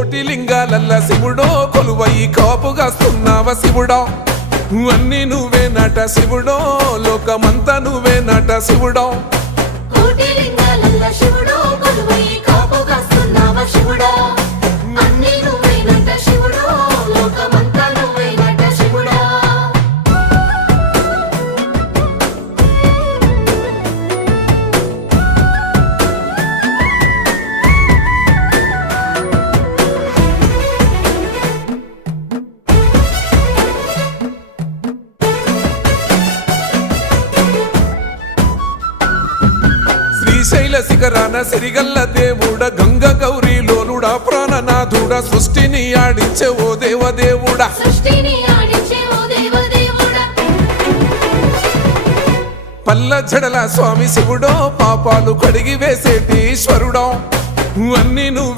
కోటి లింగాలల్ల శివుడో కొలువై కాపుగాస్తున్నావ శివుడో అన్ని నువ్వే నట శివుడో లోకమంతా నువ్వే నట శివుడో కోటి లింగాలల్ల శివుడో కొలువై కాపుగాస్తున్నావ శివుడో అన్ని నువ్వే నట శివుడో లోకమంతా నువ్వే నట శివుడో శ్రీశైల శిఖరాన సిరిగల్ల దేవుడ గంగ గౌరీ లోలుడా ప్రాణనాథుడ సృష్టిని ఆడించే ఓ దేవదేవుడా సృష్టిని ఆడించే ఓ దేవదేవుడా పల్ల జడల స్వామి శివుడో పాపాలు కడిగి వేసేటి ఈశ్వరుడో అన్ని నువ్వే